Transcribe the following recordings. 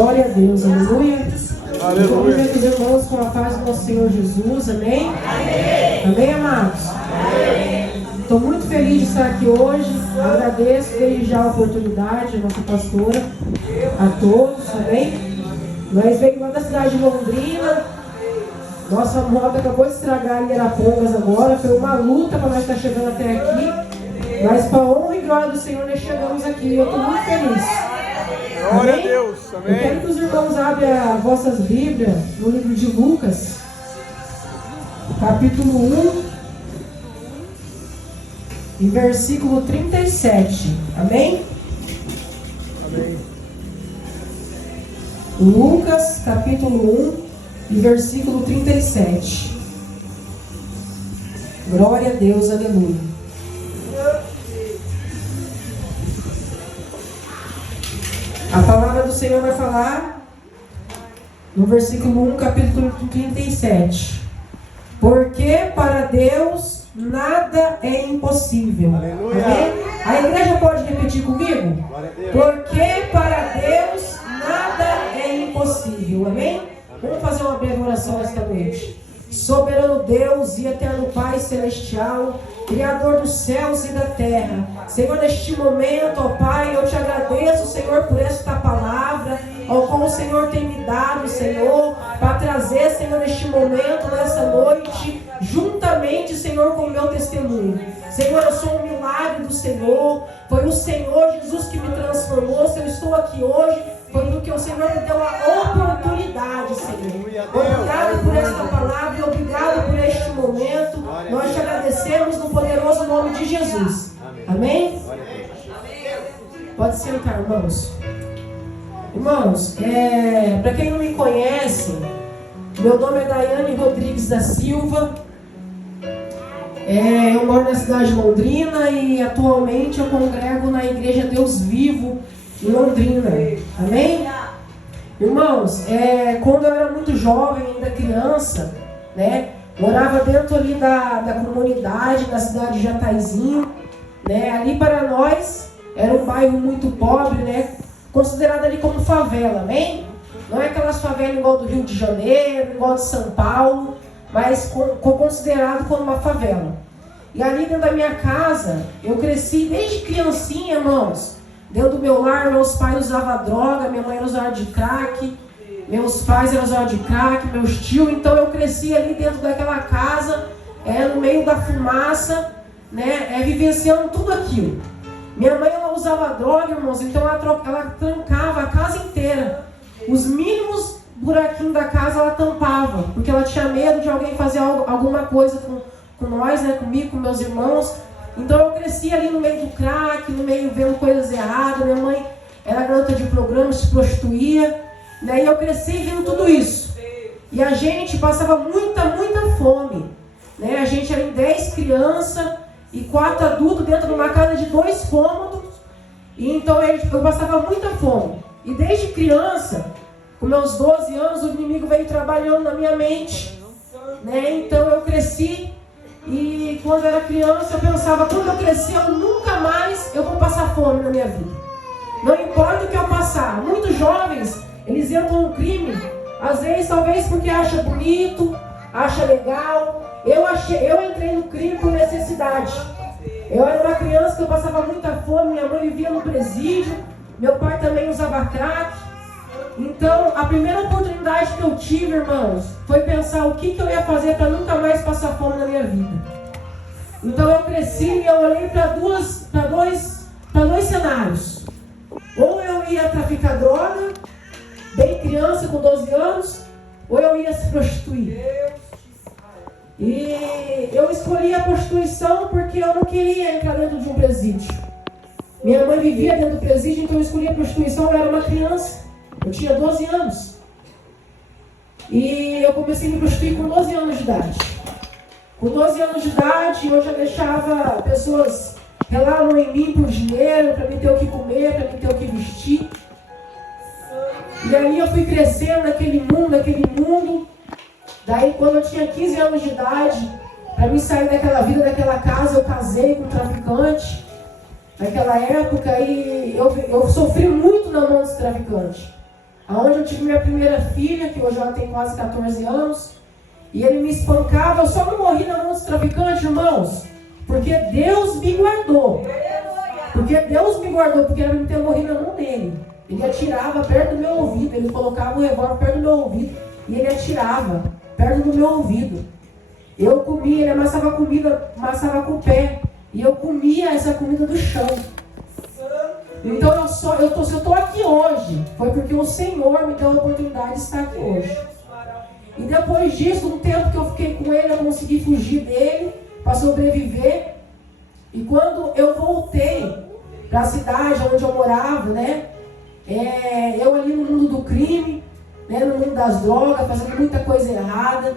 Glória a Deus, aleluia. Aleluia. Vamos ver os irmãos com a paz do nosso Senhor Jesus, amém? Amém, amados? Estou muito feliz de estar aqui hoje. Agradeço desde já a oportunidade, a nossa pastora, a todos, amém? Nós veio lá da cidade de Londrina. Nossa moto acabou de estragar em Arapongas agora. Foi uma luta para nós estar chegando até aqui. Mas para a honra e glória do Senhor, nós chegamos aqui. Eu estou muito feliz. Glória Amém? a Deus, amém. Eu quero que os irmãos abram as vossas Bíblias no livro de Lucas, capítulo 1, e versículo 37. Amém? Amém. Lucas, capítulo 1, e versículo 37. Glória a Deus, aleluia. A palavra do Senhor vai falar no versículo 1, capítulo 37. Porque para Deus nada é impossível. Aleluia. Amém? A igreja pode repetir comigo? Porque para Deus nada é impossível. Amém? Vamos fazer uma breve oração esta noite. Soberano Deus e eterno Pai Celestial, Criador dos céus e da terra, Senhor, neste momento, ó Pai, eu te agradeço, Senhor, por esta palavra, ó, como o Senhor tem me dado, Senhor, para trazer, Senhor, neste momento, nessa noite, juntamente, Senhor, com o meu testemunho. Senhor, eu sou um milagre do Senhor, foi o Senhor Jesus que me transformou. Se eu estou aqui hoje, foi porque o Senhor me deu a oportunidade, Senhor. Obrigado por esta palavra e obrigado por este momento. Nós te agradecemos no poderoso nome de Jesus. Amém? Pode sentar, irmãos. Irmãos, para quem não me conhece, meu nome é Daiane Rodrigues da Silva. Eu moro na cidade de Londrina e atualmente eu congrego na Igreja Deus Vivo em Londrina. Amém? Irmãos, quando eu era muito jovem, ainda criança, né, morava dentro ali da comunidade, na cidade de Jataizinho, né, ali para nós era um bairro muito pobre, né, considerado ali como favela, amém? Não é aquelas favelas igual do Rio de Janeiro, igual de São Paulo, mas considerado como uma favela. E ali dentro da minha casa, eu cresci desde criancinha, irmãos. Dentro do meu lar, meus pais usavam droga, minha mãe era usuária de crack, meus pais eram usuários de crack, meus tios. Então eu cresci ali dentro daquela casa, no meio da fumaça, né, vivenciando tudo aquilo. Minha mãe, ela usava droga, irmãos, então ela trancava a casa inteira. Os mínimos buraquinhos da casa ela tampava, porque ela tinha medo de alguém fazer alguma coisa com nós, né, comigo, com meus irmãos. Então eu cresci ali no meio do crack, no meio vendo coisas erradas. Minha mãe era garota de programa, se prostituía, né? E eu cresci vendo tudo isso. E a gente passava muita fome, né? A gente era em 10 crianças e 4 adultos dentro de uma casa de 2 cômodos. E então eu passava muita fome. E desde criança, com meus 12 anos, o inimigo veio trabalhando na minha mente, né? Então eu cresci. E quando eu era criança, eu pensava, quando eu crescer, eu nunca mais vou passar fome na minha vida. Não importa o que eu passar. Muitos jovens, eles entram no crime, às vezes, talvez porque acha bonito, acha legal. Eu entrei no crime por necessidade. Eu era uma criança que eu passava muita fome, minha mãe vivia no presídio, meu pai também usava crack. Então, a primeira oportunidade que eu tive, irmãos, foi pensar o que eu ia fazer para nunca mais passar fome na minha vida. Então, eu cresci e eu olhei para dois cenários. Ou eu ia traficar droga, bem criança, com 12 anos, ou eu ia se prostituir. E eu escolhi a prostituição porque eu não queria entrar dentro de um presídio. Minha mãe vivia dentro do presídio, então eu escolhi a prostituição, eu era uma criança. Eu tinha 12 anos. E eu comecei a me prostituir com 12 anos de idade. Com 12 anos de idade, eu já deixava pessoas relaram em mim por dinheiro, para me ter o que comer, para me ter o que vestir. E aí eu fui crescendo naquele mundo. Daí quando eu tinha 15 anos de idade, para mim sair daquela vida, daquela casa, eu casei com um traficante. Naquela época, e eu sofri muito na mão desse traficante. Onde eu tive minha primeira filha, que hoje ela tem quase 14 anos, e ele me espancava. Eu só não morri na mão dos traficantes, irmãos, porque Deus me guardou. Porque Deus me guardou, porque era para ter morrido na mão dele. Ele atirava perto do meu ouvido, ele colocava o revólver perto do meu ouvido e ele atirava perto do meu ouvido. Eu comia, ele amassava comida, amassava com o pé, e eu comia essa comida do chão. Então se eu estou aqui hoje, foi porque o Senhor me deu a oportunidade de estar aqui hoje. E depois disso, um tempo que eu fiquei com ele, eu consegui fugir dele para sobreviver. E quando eu voltei para a cidade onde eu morava, né? Eu ali no mundo do crime, né, no mundo das drogas, fazendo muita coisa errada,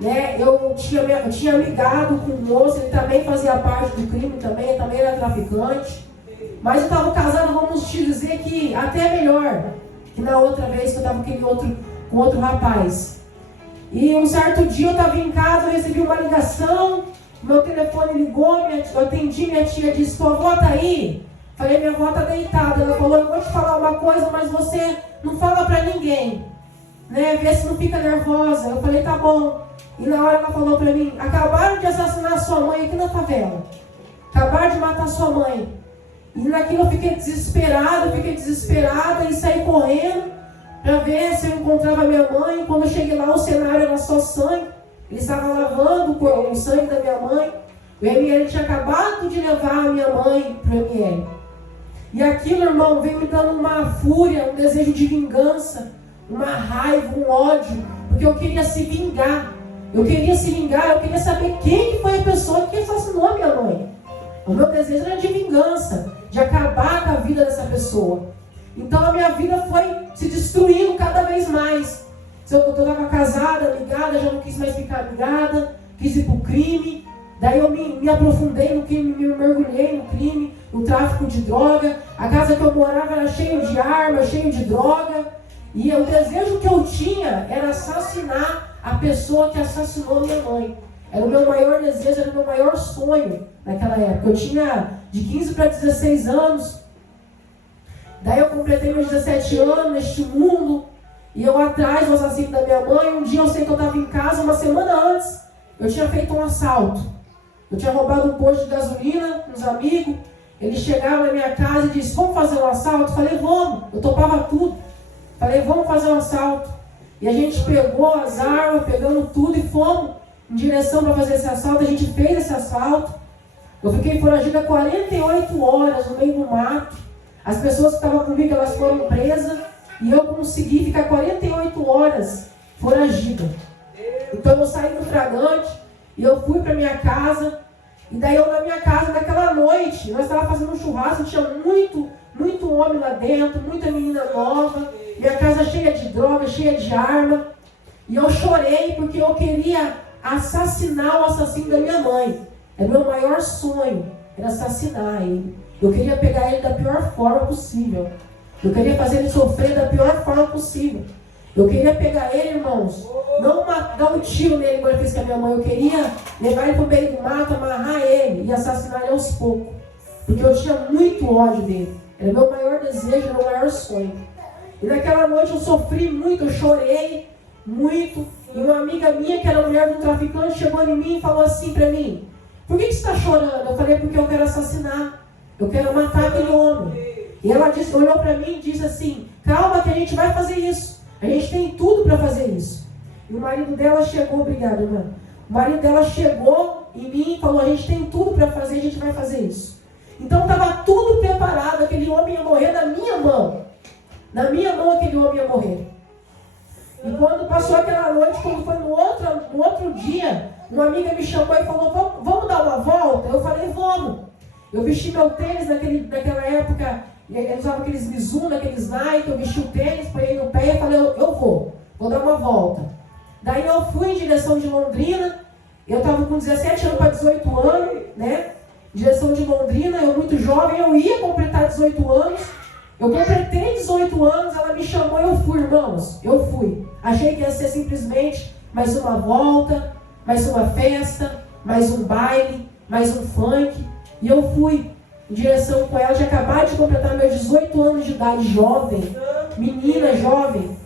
né? Eu tinha ligado com um moço, ele também fazia parte do crime, também era traficante. Mas eu estava casado, vamos te dizer que até melhor que na outra vez que eu estava com outro rapaz. E um certo dia eu estava em casa, eu recebi uma ligação, meu telefone ligou, eu atendi, minha tia disse: tua avó está aí? Falei: minha avó está deitada. Ela falou: eu vou te falar uma coisa, mas você não fala para ninguém, né? Vê se não fica nervosa. Eu falei: tá bom. E na hora ela falou para mim: acabaram de assassinar sua mãe aqui na favela. Acabaram de matar sua mãe. E naquilo eu fiquei desesperada e saí correndo para ver se eu encontrava minha mãe. Quando eu cheguei lá, o cenário era só sangue. Ele estava lavando o sangue da minha mãe. O ML tinha acabado de levar a minha mãe para o ML. E aquilo, irmão, veio me dando uma fúria, um desejo de vingança, uma raiva, um ódio, porque eu queria se vingar. Eu queria saber quem foi a pessoa que assassinou a minha mãe. O meu desejo era de vingança, de acabar com a vida dessa pessoa. Então a minha vida foi se destruindo cada vez mais. Eu estava casada, ligada, já não quis mais ficar ligada, quis ir para o crime. Daí eu me aprofundei no crime, me mergulhei no crime, no tráfico de droga. A casa que eu morava era cheia de arma, cheia de droga. E o desejo que eu tinha era assassinar a pessoa que assassinou minha mãe. Era o meu maior desejo, era o meu maior sonho naquela época. Eu tinha de 15 para 16 anos. Daí eu completei meus 17 anos neste mundo. E eu atrás do assassino da minha mãe. Um dia eu sei que eu estava em casa, uma semana antes, eu tinha feito um assalto. Eu tinha roubado um posto de gasolina com uns amigos. Eles chegaram na minha casa e disseram: vamos fazer um assalto? Eu falei: vamos. Eu topava tudo. Falei: vamos fazer um assalto. E a gente pegou as armas, pegamos tudo e fomos em direção para fazer esse assalto. A gente fez esse assalto. Eu fiquei foragida 48 horas no meio do mato. As pessoas que estavam comigo, elas foram presas. E eu consegui ficar 48 horas foragida. Então eu saí do flagrante e eu fui para minha casa. E daí eu na minha casa, naquela noite, nós estávamos fazendo um churrasco, tinha muito homem lá dentro, muita menina nova. Minha casa cheia de droga, cheia de arma. E eu chorei porque eu queria assassinar o assassino da minha mãe. Era o meu maior sonho, era assassinar ele. Eu queria pegar ele da pior forma possível. Eu queria fazer ele sofrer da pior forma possível. Eu queria pegar ele, irmãos, não dar um tiro nele igual ele fez com a minha mãe. Eu queria levar ele para o meio do mato, amarrar ele e assassinar ele aos poucos. Porque eu tinha muito ódio dele. Era o meu maior desejo, era o meu maior sonho. E naquela noite eu sofri muito, eu chorei muito. E uma amiga minha, que era mulher do traficante, chegou em mim e falou assim para mim: por que você está chorando? Eu falei: porque eu quero assassinar. Eu quero matar aquele homem. E ela olhou para mim e disse assim: calma que a gente vai fazer isso. A gente tem tudo para fazer isso. E o marido dela chegou, obrigada, irmã. O marido dela chegou em mim e falou: a gente tem tudo para fazer, a gente vai fazer isso. Então estava tudo preparado, aquele homem ia morrer na minha mão. Na minha mão aquele homem ia morrer. E quando passou aquela noite, quando foi no outro dia, uma amiga me chamou e falou: vamos dar uma volta? Eu falei: vamos. Eu vesti meu tênis naquela época, eu usava aqueles Mizuno, aqueles Nike, eu vesti o tênis, põe no pé e falei: eu vou dar uma volta. Daí eu fui em direção de Londrina, eu estava com 17 anos para 18 anos, né? Em direção de Londrina, eu muito jovem, eu ia completar 18 anos. Eu completei 18 anos, ela me chamou e eu fui, irmãos. Eu fui. Achei que ia ser simplesmente mais uma volta, mais uma festa, mais um baile, mais um funk. E eu fui em direção com ela, tinha acabado de completar meus 18 anos de idade, jovem. menina jovem.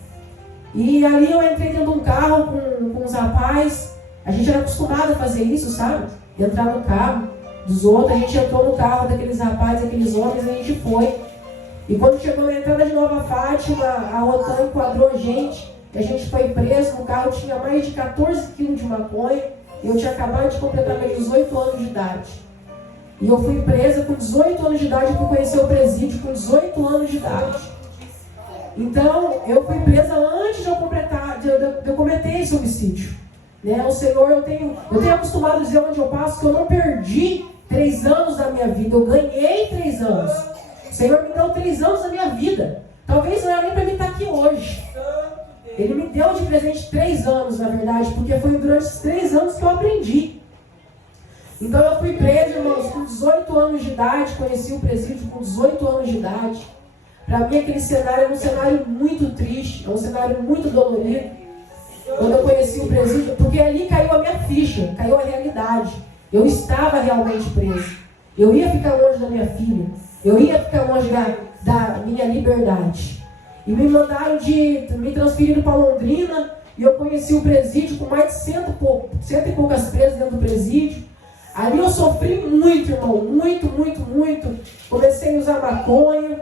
E ali eu entrei dentro de um carro com os rapazes. A gente era acostumado a fazer isso, sabe? Entrar no carro dos outros. A gente entrou no carro daqueles rapazes, daqueles homens, e a gente foi. E quando chegou na entrada de Nova Fátima, a OTAN enquadrou a gente. E a gente foi preso. No carro tinha mais de 14 quilos de maconha. E eu tinha acabado de completar meus 18 anos de idade. E eu fui presa com 18 anos de idade para conhecer o presídio com 18 anos de idade. Então, eu fui presa antes de eu cometer esse homicídio. Né? O Senhor, eu tenho acostumado a dizer onde eu passo que eu não perdi 3 anos da minha vida, eu ganhei 3 anos. O Senhor me deu 3 anos da minha vida. Talvez não era nem para mim estar aqui hoje. Ele me deu de presente 3 anos, na verdade, porque foi durante esses 3 anos que eu aprendi. Então eu fui preso, irmãos, com 18 anos de idade, conheci o presídio com 18 anos de idade. Para mim aquele cenário era um cenário muito triste, é um cenário muito dolorido. Quando eu conheci o presídio, porque ali caiu a minha ficha, caiu a realidade. Eu estava realmente preso. Eu ia ficar longe da minha filha. Eu ia ficar longe da minha liberdade. E me mandaram me transferiram para Londrina, e eu conheci o presídio com mais de 100 e poucas presas dentro do presídio. Ali eu sofri muito, irmão, muito. Comecei a usar maconha,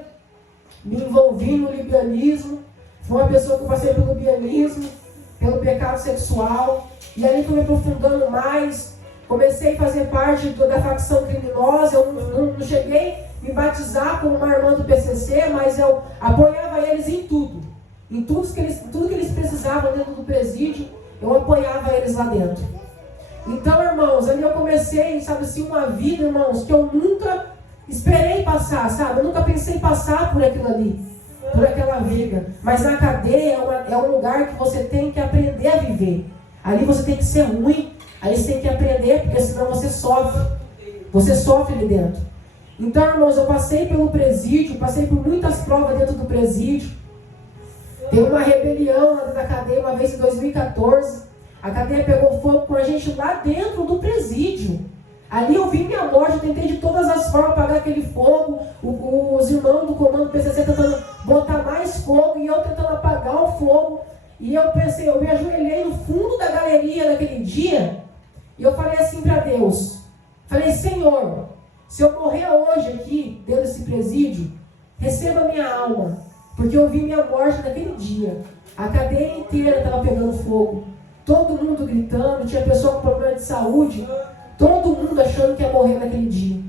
me envolvi no lesbianismo. Fui uma pessoa que eu passei pelo lesbianismo, pelo pecado sexual. E ali fui me aprofundando mais. Comecei a fazer parte da facção criminosa. Eu não cheguei a me batizar como uma irmã do PCC, mas eu apoiava eles em tudo. Em tudo que eles precisavam dentro do presídio, eu apoiava eles lá dentro. Então, irmãos, ali eu comecei, sabe assim, uma vida, irmãos, que eu nunca esperei passar, sabe? Eu nunca pensei em passar por aquilo ali, por aquela vida. Mas a cadeia é um lugar que você tem que aprender a viver. Ali você tem que ser ruim, ali você tem que aprender, porque senão você sofre. Você sofre ali dentro. Então, irmãos, eu passei pelo presídio, passei por muitas provas dentro do presídio. Teve uma rebelião na cadeia uma vez em 2014. A cadeia pegou fogo com a gente lá dentro do presídio. Ali eu vi minha morte, eu tentei de todas as formas apagar aquele fogo. Os irmãos do comando PCC tentando botar mais fogo e eu tentando apagar o fogo. E eu pensei, eu me ajoelhei no fundo da galeria naquele dia. E eu falei assim para Deus. Falei, Senhor, se eu morrer hoje aqui, dentro desse presídio, receba minha alma. Porque eu vi minha morte naquele dia. A cadeia inteira estava pegando fogo. Todo mundo gritando, tinha pessoa com problema de saúde, todo mundo achando que ia morrer naquele dia.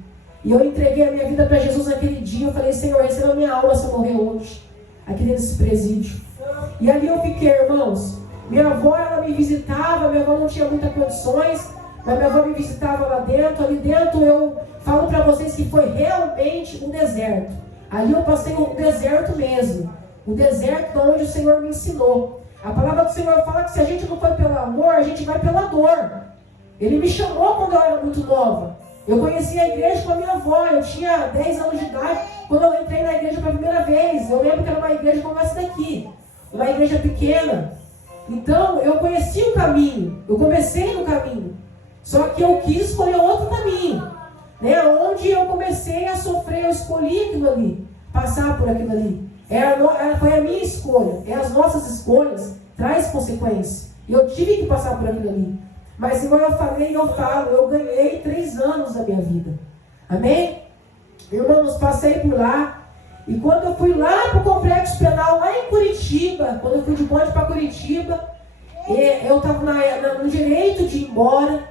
E eu entreguei a minha vida para Jesus naquele dia. Eu falei, Senhor, receba minha alma se eu morrer hoje, aqui dentro desse presídio. E ali eu fiquei, irmãos. Minha avó, ela me visitava, minha avó não tinha muitas condições, mas minha avó me visitava lá dentro. Ali dentro eu falo para vocês que foi realmente um deserto. Ali eu passei um deserto mesmo, o deserto onde o Senhor me ensinou. A palavra do Senhor fala que se a gente não foi pelo amor, a gente vai pela dor. Ele me chamou quando eu era muito nova. Eu conheci a igreja com a minha avó, eu tinha 10 anos de idade, quando eu entrei na igreja pela primeira vez. Eu lembro que era uma igreja como essa daqui, uma igreja pequena. Então, eu conheci o caminho, eu comecei no caminho. Só que eu quis escolher outro caminho. Né? Onde eu comecei a sofrer, eu escolhi aquilo ali, passar por aquilo ali. Foi a minha escolha. As nossas escolhas traz consequências. E eu tive que passar por aquilo ali. Mas igual eu falei, eu falo, eu ganhei 3 anos da minha vida. Amém? Irmãos, passei por lá. E quando eu fui lá para o complexo penal, lá em Curitiba, quando eu fui de bonde para Curitiba, eu estava no direito de ir embora.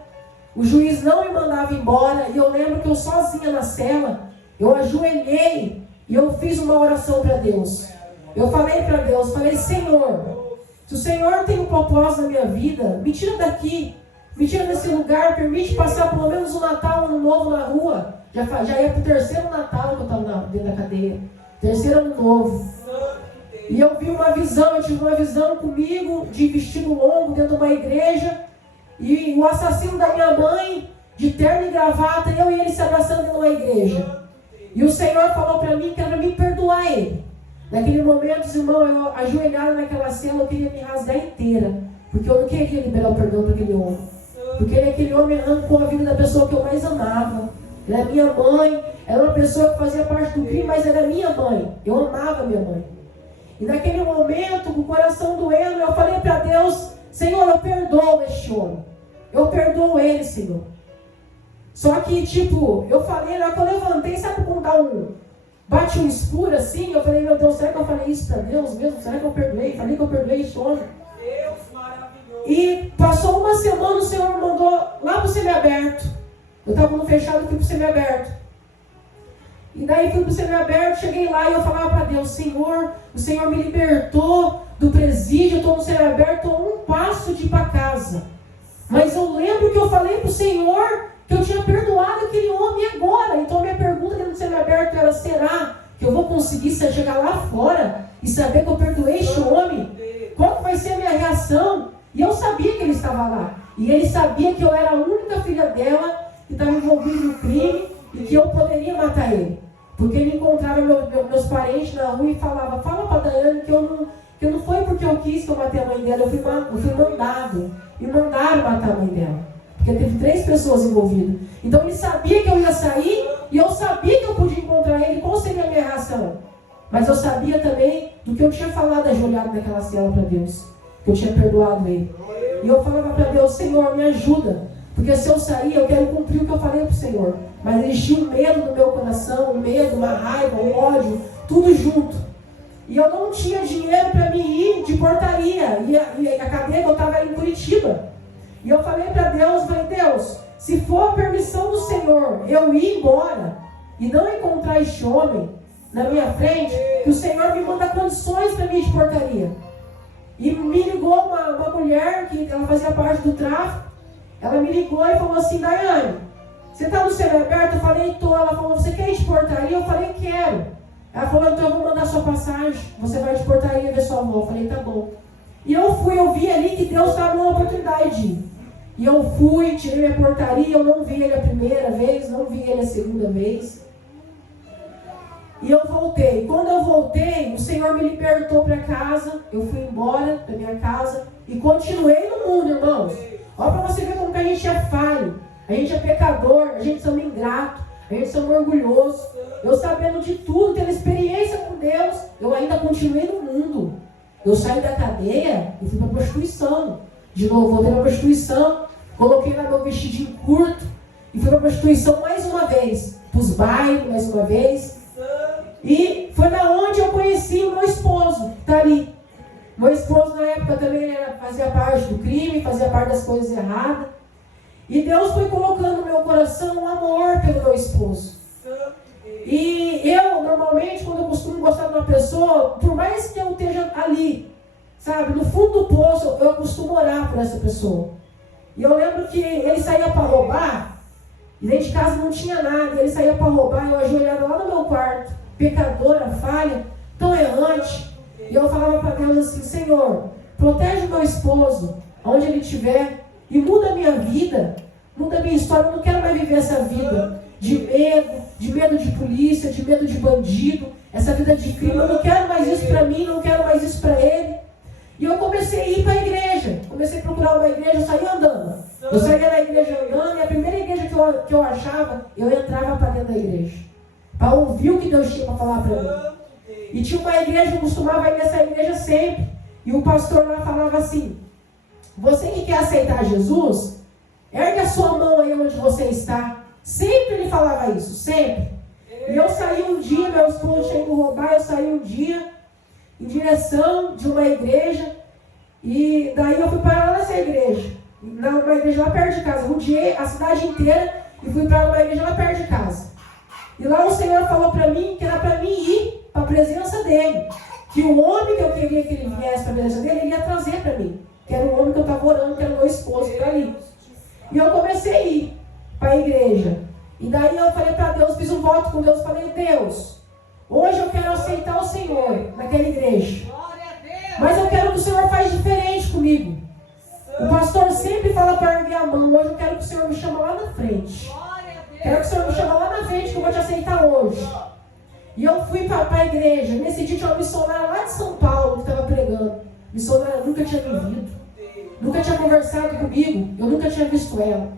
O juiz não me mandava embora. E eu lembro que eu sozinha na cela, eu ajoelhei. E eu fiz uma oração para Deus. Eu falei para Deus, Senhor, se o Senhor tem um propósito na minha vida, me tira daqui, me tira desse lugar, permite passar pelo menos um Natal, um Ano Novo na rua. Já ia para o 3º Natal que eu estava dentro da cadeia. 3º Ano Novo. E eu vi uma visão, eu tive uma visão comigo de vestido longo dentro de uma igreja. E o assassino da minha mãe, de terno e gravata, eu e ele se abraçando dentro de uma igreja. E o Senhor falou para mim que era me perdoar ele. Naquele momento, os irmãos, eu ajoelhada naquela cela, eu queria me rasgar inteira. Porque eu não queria liberar o perdão para aquele homem. Porque aquele homem arrancou a vida da pessoa que eu mais amava. Era minha mãe, era uma pessoa que fazia parte do crime, mas era minha mãe. Eu amava minha mãe. E naquele momento, com o coração doendo, eu falei para Deus, Senhor, eu perdoo este homem. Eu perdoo ele, Senhor. Só que, eu falei, na hora que eu levantei, sabe quando dá bate um escuro assim? Eu falei, meu Deus, será que eu falei isso para Deus mesmo? Será que eu perdoei? Falei que eu perdoei este homem. Deus maravilhoso. E passou uma semana, o Senhor me mandou lá para o semiaberto. Eu estava no fechado, fui para o semiaberto. E daí fui para o semiaberto, cheguei lá e eu falava para Deus, Senhor, o Senhor me libertou do presídio, eu estou no semiaberto, estou a um passo de ir para casa. Mas eu lembro que eu falei para o Senhor que eu tinha perdoado aquele homem agora. Então a minha pergunta dentro do semiaberto era, será que eu vou conseguir chegar lá fora e saber que eu perdoei este homem? Qual que vai ser a minha reação? E eu sabia que ele estava lá. E ele sabia que eu era a única filha dela que estava envolvida no crime e que eu poderia matar ele. Porque ele encontrava meus parentes na rua e falava, fala para a Daiane que não foi porque eu quis que eu matei a mãe dela, eu fui mandado. E mandaram matar a mãe dela. Porque teve 3 pessoas envolvidas. Então ele sabia que eu ia sair e eu sabia que eu podia encontrar ele. Qual seria a minha reação? Mas eu sabia também do que eu tinha falado ajoelhado naquela cela para Deus. Que eu tinha perdoado ele. E eu falava para Deus, Senhor, me ajuda. Porque se eu sair, eu quero cumprir o que eu falei para o Senhor. Mas existia um medo no meu coração, um medo, uma raiva, um ódio, tudo junto. E eu não tinha dinheiro para me ir de portaria. E a cadeia que eu estava era em Curitiba. E eu falei para Deus, Deus, se for a permissão do Senhor eu ir embora e não encontrar este homem na minha frente, que o Senhor me manda condições para mim de portaria. E me ligou uma mulher, que ela fazia parte do tráfico, ela me ligou e falou assim, Daiane, você está no semiaberto? Eu falei, estou. Ela falou, você quer ir de portaria? Eu falei, quero. Ela falou, então eu vou mandar sua passagem, você vai de portaria ver sua avó. Eu falei, tá bom. E eu vi ali que Deus estava dando uma oportunidade de ir. E eu fui, tirei minha portaria, eu não vi ele a primeira vez, não vi ele a segunda vez. E eu voltei. Quando eu voltei, o Senhor me libertou para casa, eu fui embora da minha casa e continuei no mundo, irmãos. Olha para você ver como que a gente é falho, a gente é pecador, a gente é ingrato, a gente é orgulhoso. Eu sabendo de tudo, tendo experiência com Deus, eu ainda continuei no mundo. Eu saí da cadeia e fui para a prostituição. De novo, voltei para a prostituição, coloquei lá meu vestidinho curto e fui para a prostituição mais uma vez, para os bairros mais uma vez. E foi da onde eu conheci o meu esposo, que está ali. Meu esposo na época também fazia parte do crime, fazia parte das coisas erradas. E Deus foi colocando no meu coração um amor pelo meu esposo. E eu, normalmente, quando eu costumo gostar de uma pessoa, por mais que eu esteja ali, sabe, no fundo do poço, eu costumo orar por essa pessoa. E eu lembro que ele saía para roubar, e dentro de casa não tinha nada, e ele saía para roubar, e eu ajoelhava lá no meu quarto, pecadora, falha, tão errante. E eu falava para Deus assim, Senhor, protege o meu esposo, onde ele estiver, e muda a minha vida, muda a minha história. Eu não quero mais viver essa vida de medo de polícia, de medo de bandido, essa vida de crime. Eu não quero mais isso para mim, não quero mais isso para ele. E eu comecei a ir para a igreja, comecei a procurar uma igreja, eu saía andando. Eu saía da igreja andando, e a primeira igreja que eu achava, eu entrava para dentro da igreja, para ouvir o que Deus tinha para falar para mim. E tinha uma igreja, eu costumava ir nessa igreja sempre, e o pastor lá falava assim, você que quer aceitar Jesus, ergue a sua mão aí onde você está. Sempre ele falava isso, sempre. E eu saí um dia, meu esposo tinha ido roubar, eu saí um dia em direção de uma igreja, e daí eu fui parar nessa igreja, uma igreja lá perto de casa. Rodeei a cidade inteira e fui para uma igreja lá perto de casa. E lá o Senhor falou para mim que era para mim ir para a presença dele, que o homem que eu queria que ele viesse para a presença dele, ele ia trazer para mim, que era o homem que eu estava orando, que era o meu esposo, que está ali. E eu comecei a ir para a igreja. E daí eu falei para Deus, fiz um voto com Deus, falei, Deus, hoje eu quero aceitar o Senhor naquela igreja, mas eu quero que o Senhor faça diferente comigo. O pastor sempre fala para erguer a mão, hoje eu quero que o Senhor me chame lá na frente. Quero que o Senhor me chame lá na frente, que eu vou te aceitar hoje. E eu fui para a igreja. Nesse dia tinha uma missionária lá de São Paulo que estava pregando. Missionária nunca tinha me visto, nunca tinha conversado comigo, eu nunca tinha visto ela.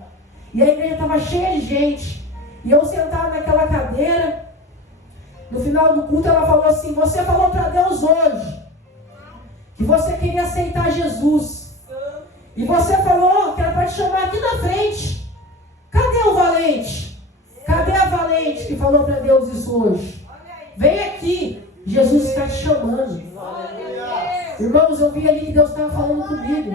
E a igreja estava cheia de gente. E eu sentava naquela cadeira. No final do culto ela falou assim, você falou para Deus hoje que você queria aceitar Jesus. E você falou que era para te chamar aqui na frente. Cadê o valente? Cadê a valente que falou para Deus isso hoje? Vem aqui, Jesus está te chamando. Irmãos, eu vi ali que Deus estava falando comigo.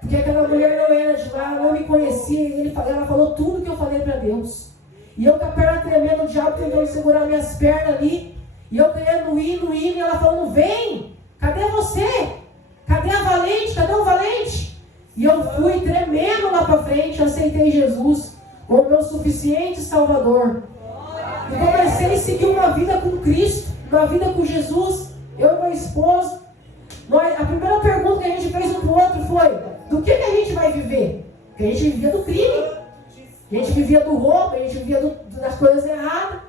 Porque aquela mulher não era de lá, ela não me conhecia. Ela falou tudo que eu falei para Deus. E eu com a perna tremendo, o diabo tentando segurar minhas pernas ali. E eu querendo ir, e ela falando, vem, cadê você? Cadê a valente? Cadê o valente? E eu fui tremendo lá para frente, aceitei Jesus como meu suficiente Salvador. E comecei a seguir uma vida com Cristo, uma vida com Jesus, eu e meu esposo. A primeira pergunta que a gente fez um para o outro foi, do que a gente vai viver? Porque a gente vivia do crime, a gente vivia do roubo, a gente vivia das coisas erradas.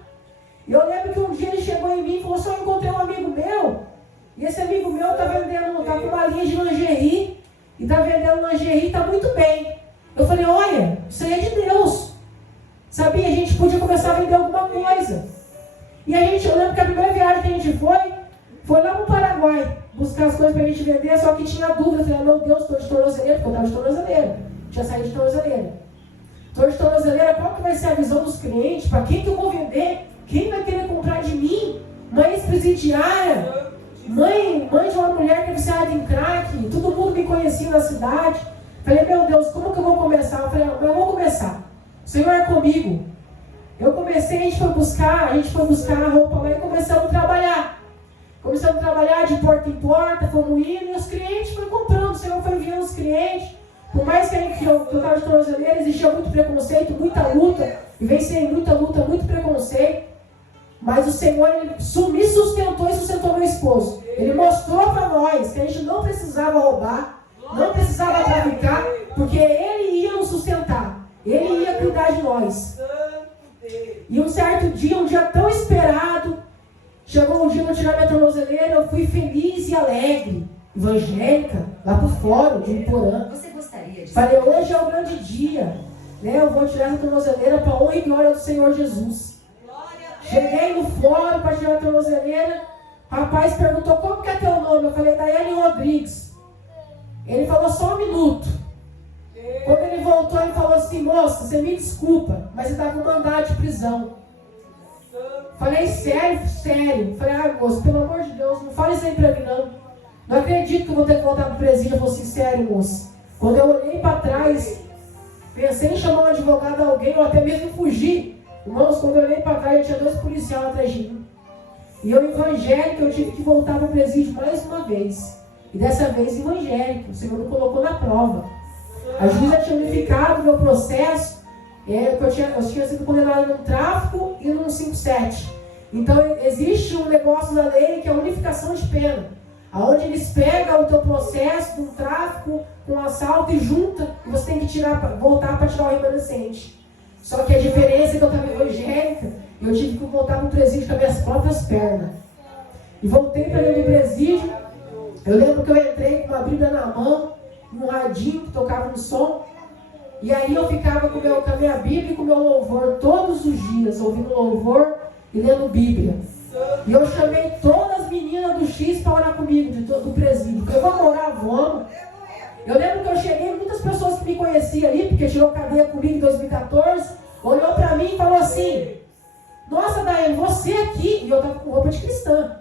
E eu lembro que um dia ele chegou em mim e falou, só encontrei um amigo meu, e esse amigo meu está com uma linha de lingerie, e está vendendo lingerie e está muito bem. Eu falei, olha, isso aí é de Deus. Sabia? A gente podia começar a vender alguma coisa. E eu lembro que a primeira viagem que a gente foi lá no Paraguai, buscar as coisas para a gente vender, só que tinha dúvida. Eu falei, meu Deus, estou de tornozeleira, porque eu estava de tornozeleira. Tinha saído de tornozeleira. Estou de tornozeleira, qual que vai ser a visão dos clientes? Para quem que eu vou vender? Quem vai querer comprar de mim? Mãe ex-presidiária, mãe de uma mulher que é viciada em crack, todo mundo me conhecia na cidade. Falei, meu Deus, como que eu vou começar? Eu falei, eu vou começar. O Senhor é comigo. Eu comecei, a gente foi buscar a roupa lá e começamos a trabalhar. Começamos a trabalhar de porta em porta, fomos indo, e os clientes foram comprando. O Senhor foi enviando os clientes. Por mais que eu estava de tornozeleira, existia muito preconceito, muita luta. E venci muita luta, muito preconceito. Mas o Senhor, Ele me sustentou e sustentou meu esposo. Ele mostrou para nós que a gente não precisava roubar, não precisava traficar, porque Ele ia nos sustentar. Ele ia cuidar de nós. E um certo dia, um dia tão esperado, chegou um dia que eu tirar minha tornozeleira, eu fui feliz e alegre, evangélica, lá pro fórum de Iporã. Falei, hoje é o grande dia, né? Eu vou tirar a tornozeleira para a honra e glória do Senhor Jesus. Cheguei no fórum para tirar a tornozeleira, o rapaz perguntou, como que é teu nome? Eu falei, Daiane Rodrigues. Ele falou, só um minuto. Quando ele voltou, ele falou assim, moça, você me desculpa, mas você está com mandado de prisão. Falei, sério? Falei, moço, pelo amor de Deus, não fale isso aí pra mim, não. Não acredito que eu vou ter que voltar pro presídio. Eu falei assim, sério, moço. Quando eu olhei para trás, pensei em chamar um advogado, alguém, ou até mesmo fugir. Irmãos, quando eu olhei para trás, eu tinha 2 policiais atrás de mim. E eu evangélico, eu tive que voltar para o presídio mais uma vez. E dessa vez evangélico. O Senhor me colocou na prova. A juíza tinha unificado o meu processo. Eu tinha sido condenado num tráfico e num 5-7. Então existe um negócio da lei que é a unificação de pena. Onde eles pegam o teu processo de um tráfico com um assalto e junta. E você tem que voltar para tirar o remanescente. Só que a diferença é que eu estava evangélica, eu tive que voltar para o presídio com as minhas próprias pernas. E voltei para dentro do presídio. Eu lembro que eu entrei com uma Bíblia na mão, um radinho que tocava no som. E aí eu ficava com a minha Bíblia e com o meu louvor todos os dias, ouvindo louvor e lendo Bíblia. E eu chamei todas as meninas do X para orar comigo, do presídio. Eu vou orar, vamos. Eu lembro que eu cheguei, muitas pessoas que me conheciam ali, porque tirou cadeia comigo em 2014, olhou para mim e falou assim, nossa, Daiane, você aqui, e eu estava com roupa de cristã,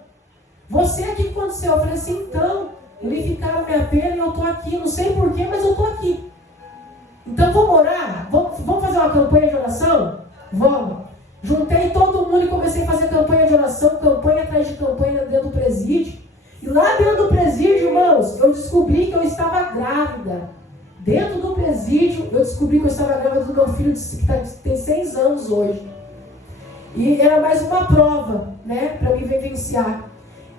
você aqui, o que aconteceu? Eu falei assim, então, unificaram minha pena e eu estou aqui, não sei porquê, mas eu estou aqui. Então vamos orar? Vamos fazer uma campanha de oração? Vamos. Juntei todo mundo e comecei a fazer campanha de oração, campanha atrás de campanha dentro do presídio. E lá dentro do presídio, irmãos, eu descobri que eu estava grávida. Dentro do presídio, eu descobri que eu estava grávida do meu filho, que tem 6 anos hoje. E era mais uma prova, né, para me vivenciar.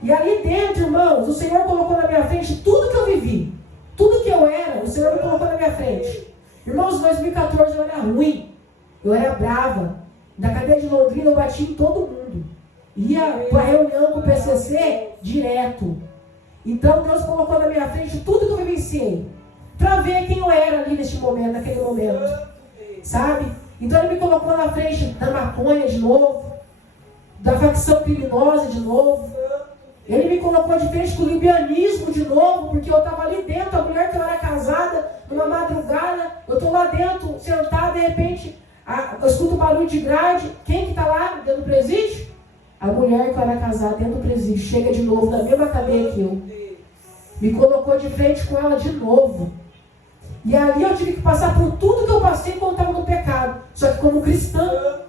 E ali dentro, irmãos, o Senhor colocou na minha frente tudo que eu vivi. Tudo que eu era, o Senhor me colocou na minha frente. Irmãos, em 2014 eu era ruim. Eu era brava. Da cadeia de Londrina eu bati em todo mundo. Ia para a reunião com o PCC direto. Então Deus colocou na minha frente tudo que eu vivenciei. Para ver quem eu era ali neste momento, naquele momento. Sabe? Então Ele me colocou na frente da maconha de novo. Da facção criminosa de novo. Ele me colocou de frente com o libianismo de novo, porque eu estava ali dentro, a mulher que eu era casada, numa madrugada, eu estou lá dentro, sentado, de repente, eu escuto barulho de grade. Quem que está lá dentro do presídio? A mulher que eu era casada dentro do presídio, chega de novo na mesma cadeia que eu. Me colocou de frente com ela de novo. E ali eu tive que passar por tudo que eu passei quando estava no pecado, só que como cristã.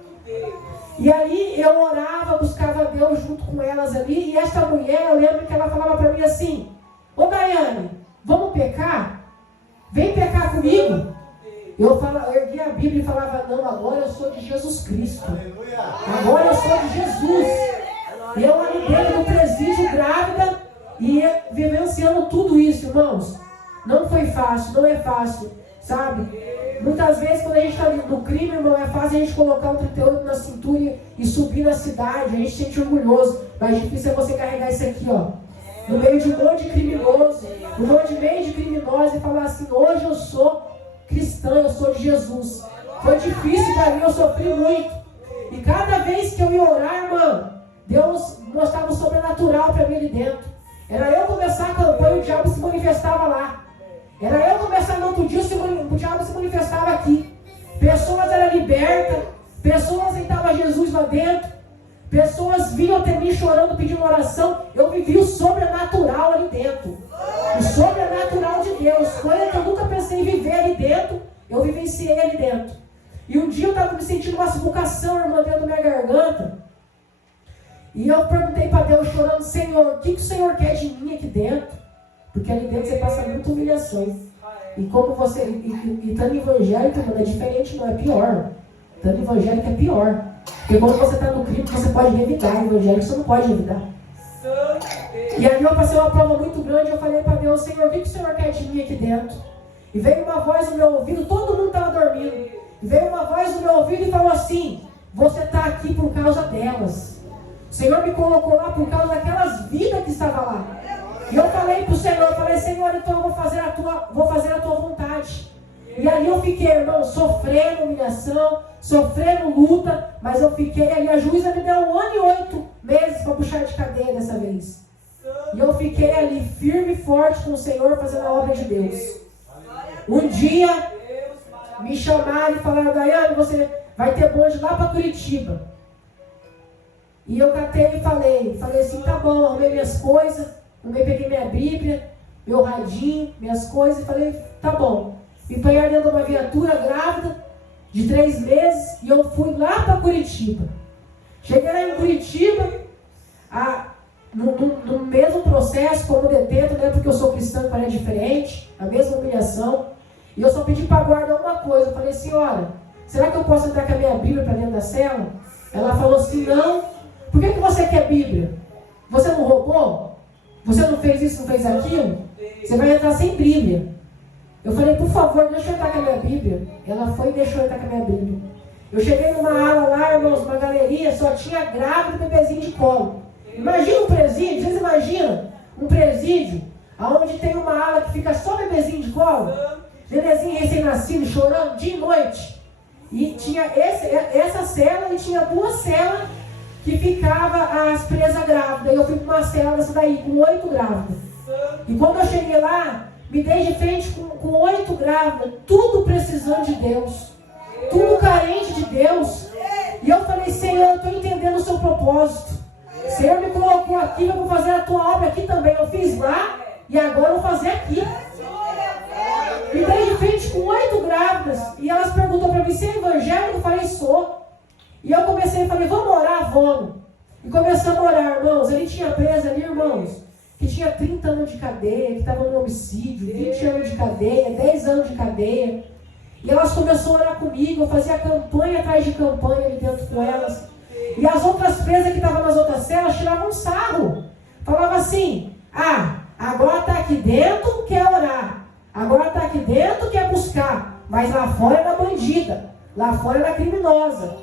E aí eu orava, buscava Deus junto com elas ali. E esta mulher, eu lembro que ela falava para mim assim: ô Daiane, vamos pecar? Vem pecar comigo. Eu erguia a Bíblia e falava: não, agora eu sou de Jesus Cristo. Agora eu sou de Jesus. E eu ali dentro do presídio, grávida, e vivenciando tudo isso, irmãos. Não foi fácil, não é fácil, sabe? Muitas vezes quando a gente está no crime, irmão, é fácil a gente colocar um 38 na cintura e subir na cidade, a gente se sente orgulhoso. Mas difícil é você carregar isso aqui, ó, no meio de um monte de criminoso, no meio de criminosos, e falar assim: hoje eu sou cristã, eu sou de Jesus. Foi difícil para mim, eu sofri muito. E cada vez que eu ia orar, irmão, Deus mostrava o sobrenatural para mim ali dentro. Era eu começar a campanha e o diabo se manifestava lá. Era eu começar no outro dia, o diabo se manifestava aqui. Pessoas eram libertas, pessoas aceitavam Jesus lá dentro, pessoas vinham até mim chorando, pedindo oração. Eu vivi o sobrenatural ali dentro. O sobrenatural de Deus, coisa que eu nunca pensei em viver ali dentro, eu vivenciei ali dentro. E um dia eu estava me sentindo uma sufocação, irmã, dentro da minha garganta. E eu perguntei para Deus chorando: Senhor, o que o Senhor quer de mim aqui dentro? Porque ali dentro você passa muita humilhação. E como você... E estando evangélico, mano, é diferente, não é pior. Estando evangélico é pior. Porque quando você está no crime, você pode revidar. Evangélico você não pode revidar. E ali eu passei uma prova muito grande. Eu falei para Deus: Senhor, o que o Senhor quer de mim aqui dentro? E veio uma voz no meu ouvido, todo mundo estava dormindo. E veio uma voz no meu ouvido e falou assim: você está aqui por causa delas. O Senhor me colocou lá por causa daquelas vidas que estavam lá. E eu falei para o Senhor, eu falei: Senhor, então eu vou fazer a tua vontade. E ali eu fiquei, irmão, sofrendo humilhação, sofrendo luta, mas eu fiquei ali. A juíza me deu 1 ano e 8 meses para puxar de cadeia dessa vez. E eu fiquei ali firme e forte com o Senhor, fazendo a obra de Deus. Um dia me chamaram e falaram: Daiane, você vai ter bonde lá para Curitiba. E eu catei e falei assim: tá bom, arrumei minhas coisas. Peguei minha Bíblia, meu radinho, minhas coisas, e falei: tá bom. Me pegaram dentro de uma viatura grávida, de 3 meses, e eu fui lá para Curitiba. Cheguei lá em Curitiba, no mesmo processo, como detento, né, porque eu sou cristão, para é diferente, a mesma humilhação. E eu só pedi para a guarda uma coisa. Eu falei: senhora, será que eu posso entrar com a minha Bíblia para dentro da cela? Ela falou assim: não. Por que você quer Bíblia? Você não roubou? Você não fez isso, não fez aquilo? Você vai entrar sem Bíblia. Eu falei: por favor, deixa eu entrar com a minha Bíblia. Ela foi e deixou eu entrar com a minha Bíblia. Eu cheguei numa ala lá, irmãos, uma galeria, só tinha grávida e bebezinho de colo. Imagina um presídio, vocês imaginam um presídio onde tem uma ala que fica só bebezinho de colo? Bebezinho recém-nascido, chorando dia e noite. E tinha essa cela e tinha 2 celas que ficava as presas grávidas. E eu fui para uma cela dessa daí, com 8 grávidas. E quando eu cheguei lá, me dei de frente com 8 grávidas, tudo precisando de Deus, tudo carente de Deus. E eu falei: Senhor, eu estou entendendo o seu propósito. O Senhor me colocou aqui, eu vou fazer a tua obra aqui também. Eu fiz lá e agora eu vou fazer aqui. Me dei de frente com 8 grávidas. E elas perguntou para mim: você é evangélico? Eu falei: sou. E eu comecei a falar: vamos orar? Vamos. E começamos a orar, irmãos. Ele tinha preso ali, irmãos, que tinha 30 anos de cadeia, que estava no homicídio, 20 anos de cadeia, 10 anos de cadeia. E elas começaram a orar comigo, eu fazia campanha atrás de campanha ali dentro com elas. E as outras presas que estavam nas outras celas tiravam um sarro. Falavam assim: agora está aqui dentro, quer orar. Agora está aqui dentro, quer buscar. Mas lá fora era bandida, lá fora era criminosa.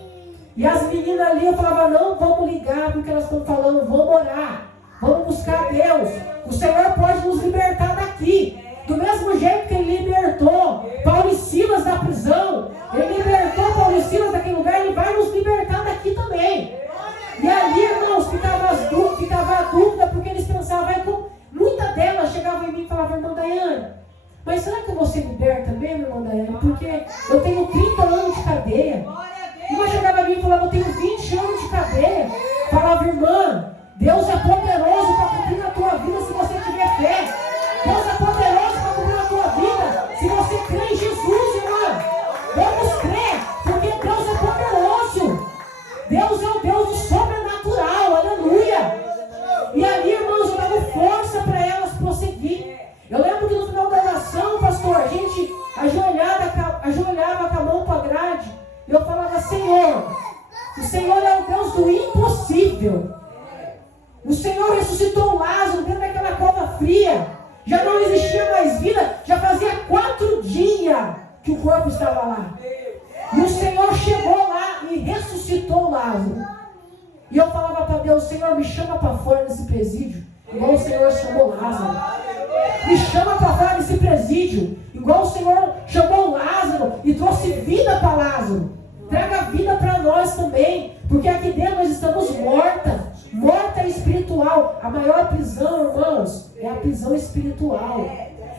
E as meninas ali, eu falava: não, vamos ligar porque elas estão falando, vamos orar, vamos buscar Deus. O Senhor pode nos libertar daqui. Do mesmo jeito que Ele libertou Paulo e Silas da prisão, Ele libertou Paulo e Silas daquele lugar, Ele vai nos libertar daqui também. E ali, irmãos, ficava a dúvida, porque eles Mas será que eu vou ser liberta mesmo, irmã Daiane? Porque eu tenho 30 anos de cadeia. E eu chegava ali e falava, eu tenho 20 anos de cadeia. Falava, irmã, Deus é poderoso para cumprir na tua vida se você tiver fé. Deus é poderoso para cumprir na tua vida se você crê em Jesus, irmã. Vamos crer, porque Deus é poderoso. Deus é o Deus do sobrenatural, aleluia. E ali, irmãos, eu dava força para elas prosseguir. Eu lembro que no final da oração, pastor, a gente ajoelhava com a mão para a grade. E eu falava, Senhor, o Senhor é o Deus do impossível. O Senhor ressuscitou Lázaro dentro daquela cova fria. Já não existia mais vida. Já fazia 4 dias que o corpo estava lá. E o Senhor chegou lá e ressuscitou Lázaro. E eu falava para Deus, Senhor, me chama para fora desse presídio, igual o Senhor chamou Lázaro. Me chama para fora desse presídio, igual o Senhor chamou Lázaro e trouxe vida para Lázaro. Traga vida para nós também, porque aqui dentro nós estamos morta espiritual. A maior prisão, irmãos, é a prisão espiritual.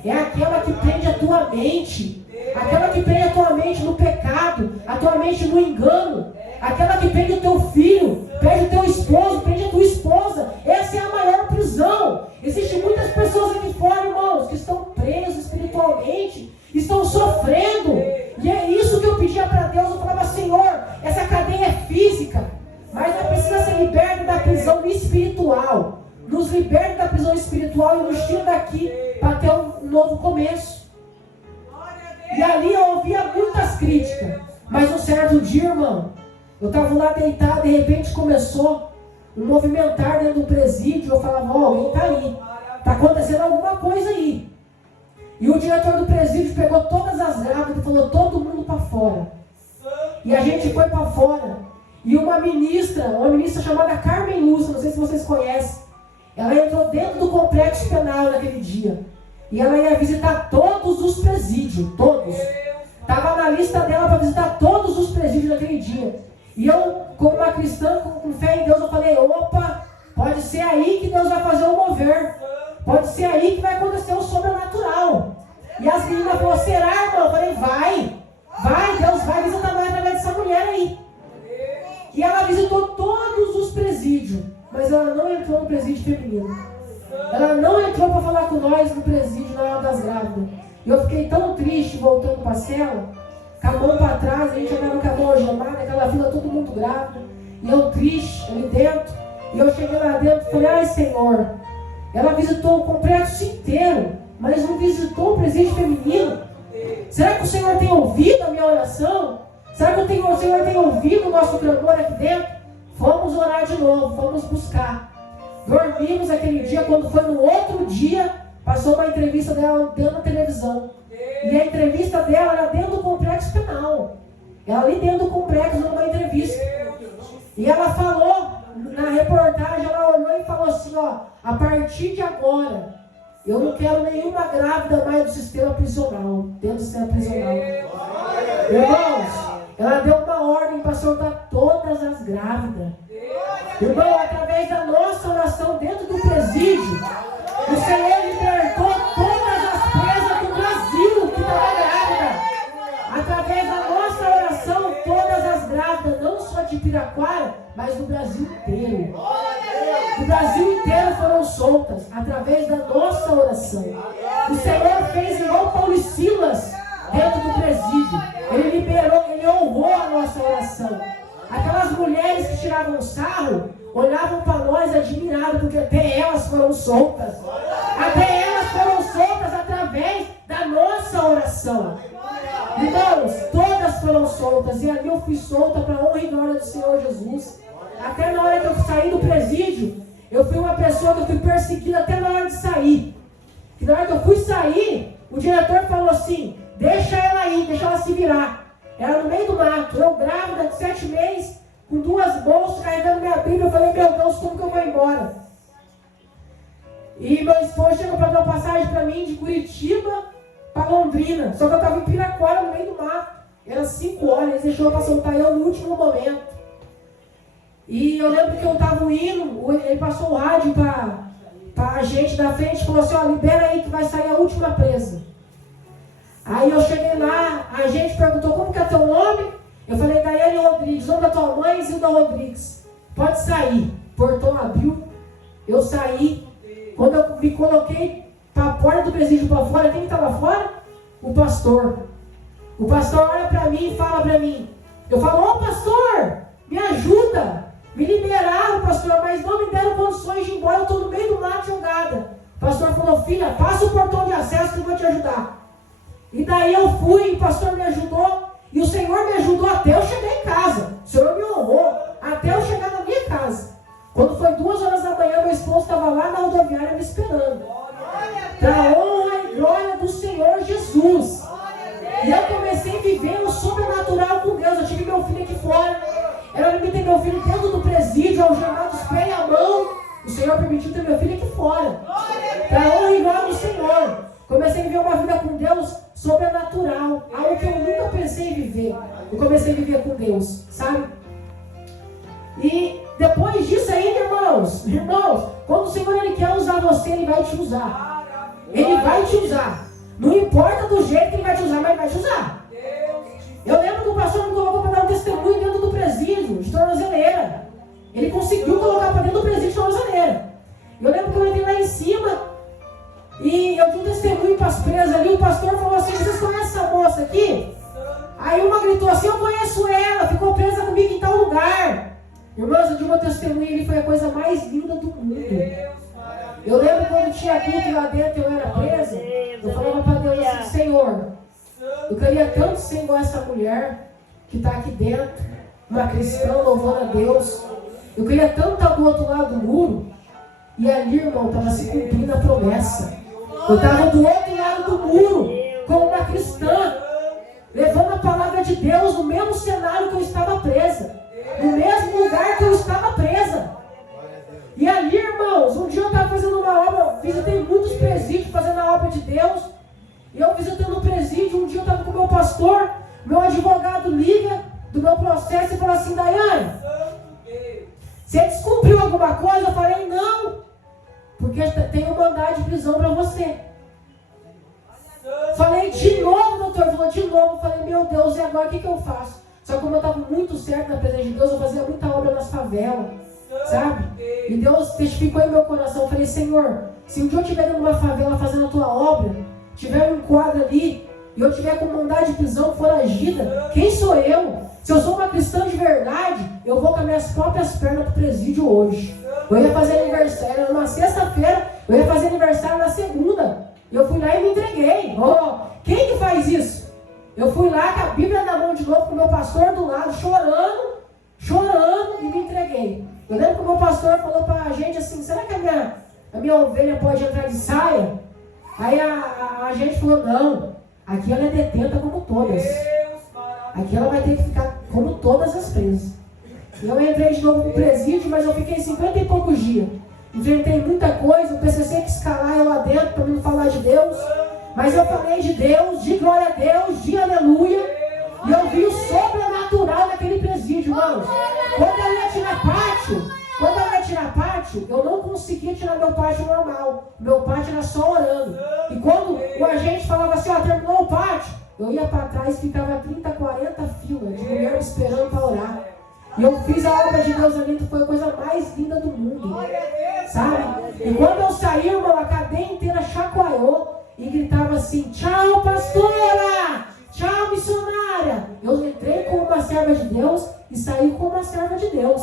É aquela que prende a tua mente, aquela que prende a tua mente no pecado, a tua mente no engano, aquela que prende o teu filho, prende o teu esposo, prende a tua esposa. Essa é a maior prisão. Existem muitas pessoas aqui fora, irmãos, que estão presas espiritualmente, estão sofrendo. E é isso que eu pedia para Deus. Eu falava, Senhor, essa cadeia é física, mas ela precisa ser liberta da prisão espiritual. Nos liberta da prisão espiritual e nos tira daqui para ter um novo começo. E ali eu ouvia muitas críticas. Mas um certo dia, irmão, eu estava lá deitado, de repente começou um movimentar dentro do presídio. Eu falava, ó, alguém está aí, está acontecendo alguma coisa aí. E o diretor do presídio pegou todas as grávidas e falou, todo mundo para fora. E a gente foi para fora. E uma ministra chamada Carmen Lúcia, não sei se vocês conhecem, ela entrou dentro do complexo penal naquele dia. E ela ia visitar todos os presídios, todos. Estava na lista dela para visitar todos os presídios naquele dia. E eu, como uma cristã, com fé em Deus, eu falei, opa, pode ser aí que Deus vai fazer o mover. Pode ser aí que vai acontecer o sobrenatural. E as meninas falaram, será, irmão? Eu falei, vai, Deus vai visitar nós através dessa mulher aí. E ela visitou todos os presídios, mas ela não entrou no presídio feminino. Ela não entrou para falar com nós no presídio na hora das grávidas. E eu fiquei tão triste voltando para a cela, com a mão para trás, a gente andava com a mão algemada, aquela fila todo mundo grávida. E eu triste ali dentro. E eu cheguei lá dentro e falei, ai Senhor, ela visitou o complexo inteiro, mas não visitou o presídio feminino. Será que o Senhor tem ouvido a minha oração? Será que o Senhor tem ouvido o nosso clamor aqui dentro? Fomos orar de novo, fomos buscar. Dormimos aquele dia, quando foi no outro dia, passou uma entrevista dela dentro da televisão. E a entrevista dela era dentro do complexo penal. Ela ali dentro do complexo, numa entrevista. E ela falou, na reportagem, ela olhou e falou assim, ó, a partir de agora, eu não quero nenhuma grávida mais do sistema prisional, dentro do sistema prisional. Irmãos, ela deu uma ordem para soltar todas as grávidas. Irmão, através da nossa oração dentro do presídio, o Senhor libertou todas as presas do Brasil que estavam grávidas. Através da nossa oração, todas as grávidas, não só de Piraquara, mas do Brasil inteiro. Do Brasil inteiro foram soltas, através da nossa oração. O Senhor fez igual Paulo e Silas dentro do presídio. Ele liberou, ele honrou a nossa oração. Aquelas mulheres que tiravam sarro, olhavam para nós admiradas, porque até elas foram soltas. Até elas foram soltas através da nossa oração. Irmãos, todas foram soltas. E ali eu fui solta para a honra e glória do Senhor Jesus. Até na hora que eu saí do presídio, eu fui uma pessoa que eu fui perseguida até na hora de sair. E na hora que eu fui sair, o diretor falou assim, deixa ela aí, deixa ela se virar. Ela no meio do mato, eu grávida de 7 meses, com 2 bolsas, carregando minha Bíblia. Eu falei, meu Deus, como que eu vou embora? E meu esposo chegou para dar uma passagem para mim de Curitiba para Londrina. Só que eu estava em Piraquara, no meio do mato. Era 5 horas, eles deixaram para soltar eu no último momento. E eu lembro que eu estava indo, ele passou o rádio para a gente da frente e falou assim, ó, libera aí que vai sair a última presa. Aí eu cheguei lá, a gente perguntou como que é teu nome? Eu falei, Daiane Rodrigues, nome da tua mãe, Zilda Rodrigues. Pode sair. O portão abriu, eu saí. Quando eu me coloquei para a porta do presídio para fora, quem estava fora? O pastor. O pastor olha para mim e fala para mim. Eu falo, ô pastor, me ajuda. Me liberaram, pastor, mas não me deram condições de ir embora, eu estou no meio do mato jogada. O pastor falou, filha, passa o portão de acesso que eu vou te ajudar. E daí eu fui, o pastor me ajudou, e o Senhor me ajudou até eu chegar em casa. O Senhor me honrou até eu chegar na minha casa. Quando foi 2 horas da manhã, meu esposo estava lá na rodoviária me esperando. Para a honra e glória do Senhor Jesus. E eu comecei a viver o sobrenatural com Deus. Eu tive meu filho aqui fora. Era para mim ter meu filho dentro do presídio, algemados pé e a mão. O Senhor permitiu ter meu filho aqui fora. Para a honra e glória do Senhor. Comecei a viver uma vida com Deus sobrenatural. Algo que eu nunca pensei em viver. Eu comecei a viver com Deus, sabe? E depois disso ainda, irmãos, quando o Senhor Ele quer usar você, Ele vai te usar. Ele vai te usar. Não importa do jeito que Ele vai te usar, mas Ele vai te usar. Eu lembro que o pastor me colocou para dar um testemunho dentro do presídio, de tornozeleira. Ele conseguiu colocar para dentro do presídio de tornozeleira. Eu lembro que eu entrei lá em cima e eu dei um testemunho para as presas ali. O pastor falou assim, vocês conhecem essa moça aqui? Aí uma gritou assim, eu conheço ela, ficou presa comigo em tal lugar. Irmãos, eu dei uma testemunha, ele foi a coisa mais linda do mundo. Eu lembro quando tinha culto lá dentro, eu era presa, eu falava para Deus assim, Senhor, eu queria tanto ser igual essa mulher que está aqui dentro, uma cristã louvando a Deus. Eu queria tanto estar do outro lado do muro, e ali, irmão, estava se cumprindo a promessa. Eu estava do outro lado do muro, como uma cristã, levando a palavra de Deus no mesmo cenário que eu estava presa. No mesmo lugar que eu estava presa. E ali, irmãos, um dia eu estava fazendo uma obra, visitei muitos presídios fazendo a obra de Deus. E eu visitando o presídio, um dia eu estava com o meu pastor, meu advogado liga do meu processo e falou assim, Daiane, você descumpriu alguma coisa? Eu falei, não, porque tem um mandado de prisão para você. Falei, de novo, doutor, ele falou, de novo. Eu falei, meu Deus, e agora o que eu faço? Só que como eu estava muito certo na presença de Deus, eu fazia muita obra nas favelas, sabe? E Deus testificou em meu coração. Eu falei, Senhor, se um dia eu estiver numa favela fazendo a tua obra, tiver um quadro ali, e eu tiver com mandado de prisão, foragida, quem sou eu? Se eu sou uma cristã de verdade, eu vou com as minhas próprias pernas para o presídio hoje. Eu ia fazer aniversário, era numa sexta-feira, eu ia fazer aniversário na segunda. E eu fui lá e me entreguei. Oh, quem que faz isso? Eu fui lá com a Bíblia na mão de novo, com o meu pastor do lado, chorando e me entreguei. Eu lembro que o meu pastor falou para a gente assim, será que a minha ovelha pode entrar de saia? Aí a gente falou, não, aqui ela é detenta como todas. Aqui ela vai ter que ficar como todas as presas. E eu entrei de novo no presídio, mas eu fiquei 50 e poucos dias. Enfrentei muita coisa, o PCC quis calar eu lá dentro para não falar de Deus. Mas eu falei de Deus, de glória a Deus, de aleluia. E eu vi o sobrenatural naquele presídio, irmãos. Quando eu ia tirar pátio, eu não conseguia tirar meu pátio normal. Meu pátio era só orando. E quando o agente falava assim, ó, terminou o pátio, eu ia para trás e ficava 30, 40 filas de mulher me esperando para orar. E eu fiz a obra de Deus ali, que foi a coisa mais linda do mundo. Sabe? E quando eu saí, irmão, a cadeia inteira chacoalhou e gritava assim, tchau, pastora! Tchau, missionária! Eu entrei como uma serva de Deus e saí como uma serva de Deus.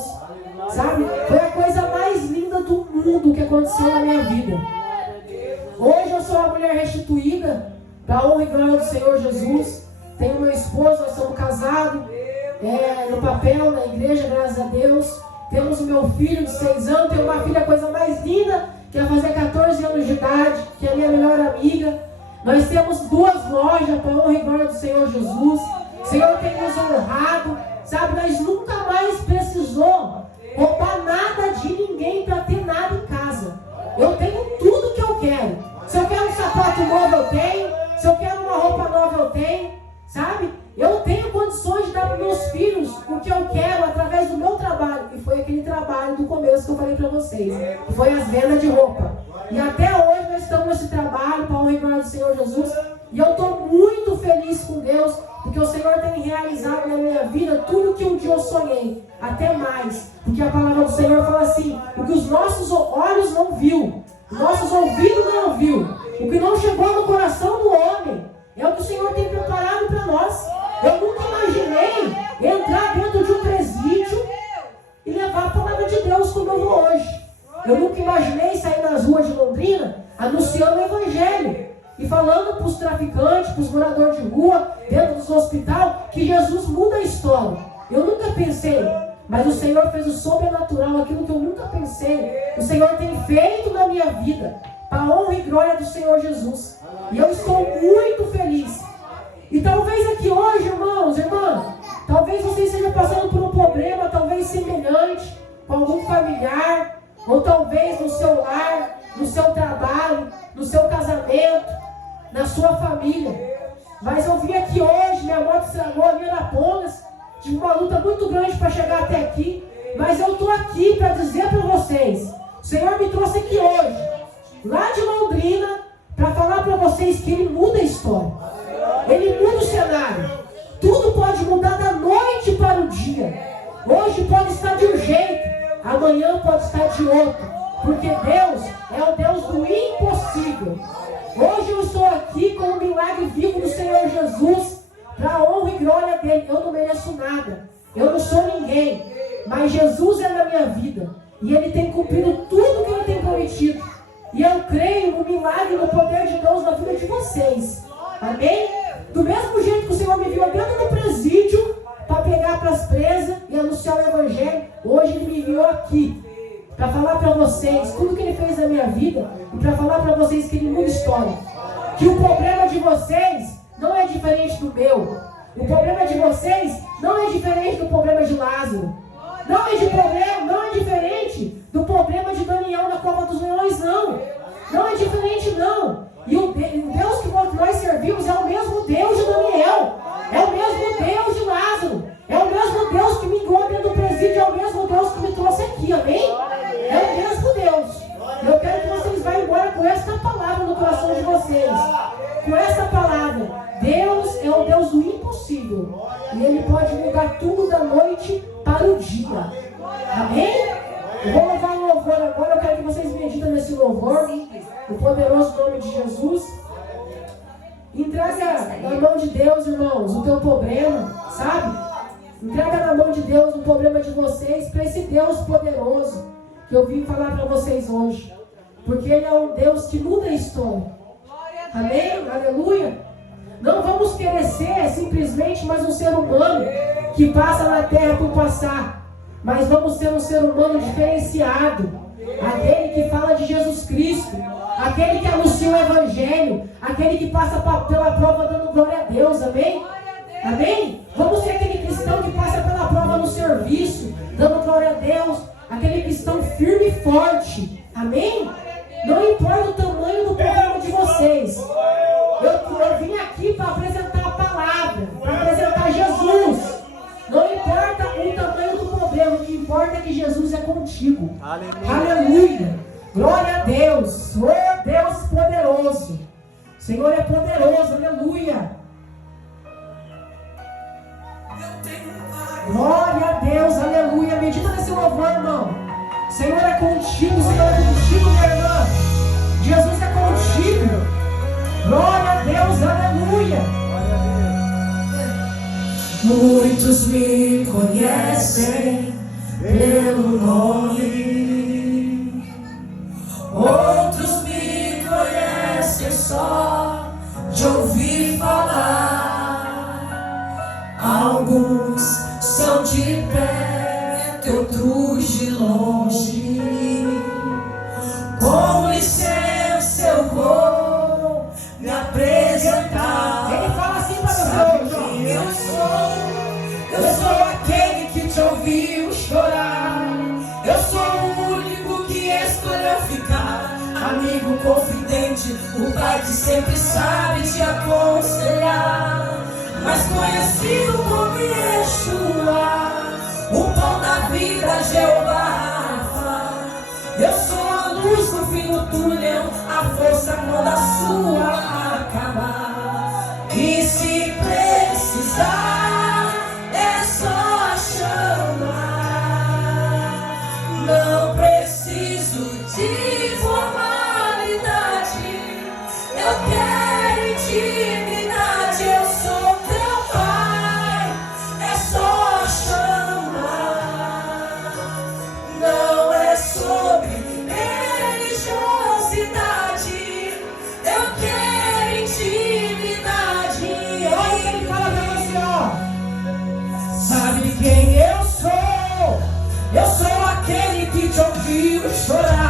Sabe? Foi a coisa mais linda do mundo que aconteceu na minha vida. Hoje eu sou uma mulher restituída, para a honra e glória do Senhor Jesus. Tenho meu esposo, nós estamos casados, no papel, na igreja, graças a Deus. Temos o meu filho de 6 anos, tenho uma filha, a coisa mais linda, que vai fazer 14 anos de idade, que é a minha melhor amiga. Nós temos 2 lojas, para a honra e glória do Senhor Jesus. O Senhor tem nos honrado, sabe? Nós nunca mais precisou roubar nada de ninguém para ter nada em casa. Eu tenho tudo que eu quero. Se eu quero um sapato novo, eu tenho. Se eu quero uma roupa nova, eu tenho. Sabe? Eu tenho condições de dar para meus filhos o que eu quero através do meu trabalho. E foi aquele trabalho do começo que eu falei para vocês. Foi as vendas de roupa. E até hoje nós estamos nesse trabalho para a honra e glória do do Senhor Jesus. E eu estou muito feliz com Deus, porque o Senhor tem realizado na minha vida tudo que um dia eu sonhei, até mais. Porque a palavra do Senhor fala assim: o que os nossos olhos não viu, nossos ouvidos não ouviu, o que não chegou no coração do homem, é o que o Senhor tem preparado para nós. Eu nunca imaginei entrar dentro de um presídio e levar a palavra de Deus como eu vou hoje. Eu nunca imaginei sair nas ruas de Londrina anunciando o Evangelho e falando para os traficantes, para os moradores de rua, dentro dos hospitais, que Jesus muda a história. Eu nunca pensei, mas o Senhor fez o sobrenatural, aquilo que eu nunca pensei. O Senhor tem feito na minha vida, para a honra e glória do Senhor Jesus. E eu estou muito feliz. E talvez aqui hoje, irmãos, irmãs, talvez você esteja passando por um problema, talvez semelhante, com algum familiar, ou talvez no seu lar, no seu trabalho, no seu casamento, na sua família. Mas eu vim aqui hoje, minha moto estragou ali na Pongas, tive uma luta muito grande para chegar até aqui, mas eu estou aqui para dizer para vocês, o Senhor me trouxe aqui hoje, lá de Londrina, para falar para vocês que Ele muda a história, Ele muda o cenário, tudo pode mudar da noite para o dia. Hoje pode estar de um jeito, amanhã pode estar de outro, porque Deus é o Deus do impossível. Hoje eu estou aqui com o milagre vivo do Senhor Jesus, para a honra e glória dele. Eu não mereço nada, eu não sou ninguém, mas Jesus é na minha vida, e Ele tem cumprido tudo que Ele tem prometido, e eu creio no milagre, no poder de Deus na vida de vocês, amém? Do mesmo jeito que o Senhor me viu dentro do presídio, para pegar para as presas e anunciar o Evangelho, hoje Ele me enviou aqui, para falar para vocês tudo que Ele fez na minha vida, e para falar para vocês que Ele muda história, que o problema de vocês não é diferente do meu, o problema de vocês não é diferente do problema de Lázaro, não é diferente do problema de Daniel na cova dos leões, não é diferente não. E o Deus que nós servimos é o mesmo Deus de Daniel, é o mesmo Deus de Lázaro, é o mesmo Deus que me enviou dentro do presídio, é o mesmo Deus que me trouxe aqui, amém? É o mesmo Deus. Eu quero que vocês vão embora com essa palavra no coração de vocês, com essa palavra. Deus é o Deus do impossível, e Ele pode mudar tudo da noite para o dia, amém? Eu vou louvar um louvor agora, eu quero que vocês meditem nesse louvor, no poderoso nome de Jesus. Entrega na mão de Deus, irmãos, o teu problema, sabe? Entrega na mão de Deus o problema de vocês para esse Deus poderoso que eu vim falar para vocês hoje, porque Ele é um Deus que muda a história, amém? Aleluia! Não vamos querer ser simplesmente mais um ser humano que passa na terra por passar, mas vamos ser um ser humano diferenciado, aquele que fala de Jesus Cristo, aquele que anuncia o Evangelho, aquele que passa pela prova dando glória a Deus, amém? Amém? Vamos ser aquele cristão que passa pela prova no serviço, dando glória a Deus, aquele cristão firme e forte, amém? Não importa o tamanho do problema de vocês, eu vim aqui para apresentar a palavra, para apresentar Jesus. Não importa o tamanho do problema, o que importa é que Jesus é contigo. Aleluia! Glória a Deus! Oh Deus poderoso! O Senhor é poderoso, aleluia! Glória a Deus, aleluia! Medita nesse louvor, irmão. O Senhor é contigo, o Senhor é contigo, minha irmã. Jesus é contigo. Glória a Deus, aleluia! Muitos me conhecem pelo nome, outros me conhecem só de ouvir falar. Alguns são de perto, outros de longe. Com licença eu vou me apresentar. Ele fala assim para você, Eu sou aquele que te ouviu chorar. Eu sou o único que escolheu ficar. Amigo confidente, o pai que sempre sabe te aconselhar. Mas conhecido como Yeshua, o pão da vida, Jeová Rafa. Eu sou a luz no fim do túnel, a força quando a sua ouviu chorar.